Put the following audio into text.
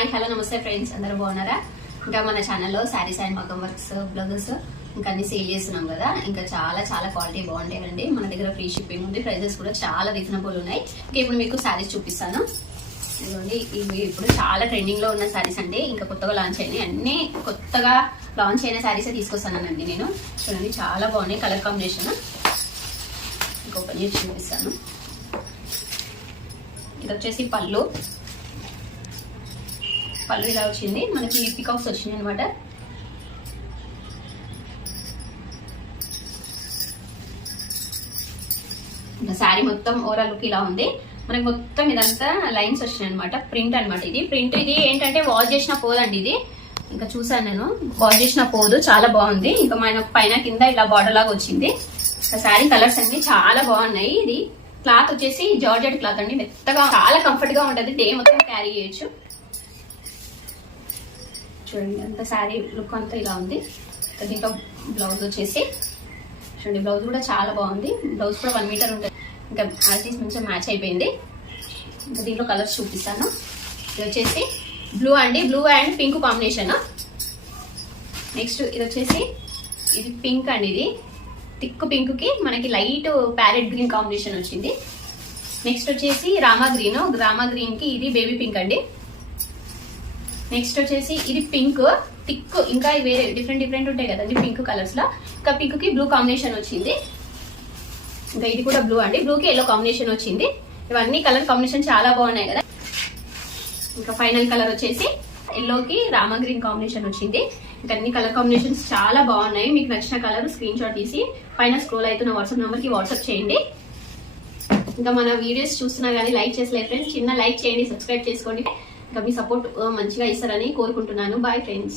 Hi hello నమస్తే friends, అందరూ బాగున్నారా? ఇంకా మన ఛానల్లో శారీస్ అండ్ మగ్గం వర్క్స్ బ్లౌజెస్ ఇంకా అన్ని సేల్ చేస్తున్నాం కదా. ఇంకా చాలా చాలా క్వాలిటీ బాగుంటాయండి. మన దగ్గర ఫ్రీ షిప్పింగ్ ఉంది, ప్రైజెస్ కూడా చాలా రీజనబుల్ ఉన్నాయి. ఇంకా ఇప్పుడు మీకు శారీస్ చూపిస్తాను. ఇదిగోండి, ఇవి ఇప్పుడు చాలా ట్రెండింగ్ లో ఉన్న శారీస్ అండి. ఇంకా కొత్తగా లాంచ్ అయినాయి, అన్ని కొత్తగా లాంచ్ అయిన శారీసే తీసుకొస్తానండి నేను. చూడండి, చాలా బాగున్నాయి కలర్ కాంబినేషన్. ఇంకొక చేసి చూపిస్తాను. ఇది వచ్చేసి పళ్ళు ఇలా వచ్చింది, మనకి పికాక్స్ వచ్చింది అనమాట. శారీ మొత్తం ఓవరాల్ లుక్ ఇలా ఉంది. మనకి మొత్తం ఇదంతా లైన్స్ వచ్చినాయి అనమాట. ప్రింట్ అనమాట. ఇది ప్రింట్, ఇది ఏంటంటే వాష్ చేసిన పోదండి. ఇది ఇంకా చూసాను నేను, వాష్ చేసిన పోదు, చాలా బాగుంది. ఇంకా మన పైన కింద ఇలా బార్డర్ లాగా వచ్చింది. శారీ కలర్స్ అన్ని చాలా బాగున్నాయి. ఇది క్లాత్ వచ్చేసి జార్జెట్ క్లాత్ అండి, మెత్తగా చాలా కంఫర్ట్ గా ఉంటది. డే మొత్తం క్యారీ చేయొచ్చు. చూడండి, అంత శారీ లుక్ అంతా ఇలా ఉంది. దీంట్లో బ్లౌజ్ వచ్చేసి చూడండి, బ్లౌజ్ కూడా చాలా బాగుంది. బ్లౌజ్ కూడా 1 మీటర్ ఉంటుంది. ఇంకా ఆర్టీస్ మంచిగా మ్యాచ్ అయిపోయింది. ఇంకా దీంట్లో కలర్స్ చూపిస్తాను. ఇది వచ్చేసి బ్లూ అండి, blue and pink combination. Next ఇది వచ్చేసి ఇది పింక్ అండి. ఇది థిక్ పింక్ కి మనకి లైట్ ప్యారెట్ గ్రీన్ కాంబినేషన్ వచ్చింది. నెక్స్ట్ వచ్చేసి రామా గ్రీన్ కి ఇది బేబీ పింక్ అండి. నెక్స్ట్ వచ్చేసి ఇది పింక్ థిక్, ఇంకా వేరే డిఫరెంట్ ఉంటాయి కదండి పింక్ కలర్స్ లో. ఇంకా పింక్ కి బ్లూ కాంబినేషన్ వచ్చింది. ఇంకా ఇది కూడా బ్లూ అండి, బ్లూ కి ఎల్లో కాంబినేషన్ వచ్చింది. ఇవన్నీ కలర్ కాంబినేషన్ చాలా బాగున్నాయి కదా. ఇంకా ఫైనల్ కలర్ వచ్చేసి ఎల్లోకి రామా గ్రీన్ కాంబినేషన్ వచ్చింది. ఇంకా అన్ని కలర్ కాంబినేషన్స్ చాలా బాగున్నాయి. మీకు నచ్చిన కలర్ స్క్రీన్ షాట్ తీసి పైన స్క్రోల్ అవుతున్న వాట్సాప్ నెంబర్ కి వాట్సాప్ చేయండి. ఇంకా మన వీడియోస్ చూస్తున్నా కానీ లైక్ చేసలేదు ఫ్రెండ్స్, చిన్న లైక్ చేయండి, సబ్స్క్రైబ్ చేసుకోండి. ఇంకా మీ సపోర్ట్ మంచిగా ఇస్తారని కోరుకుంటున్నాను. Bye friends.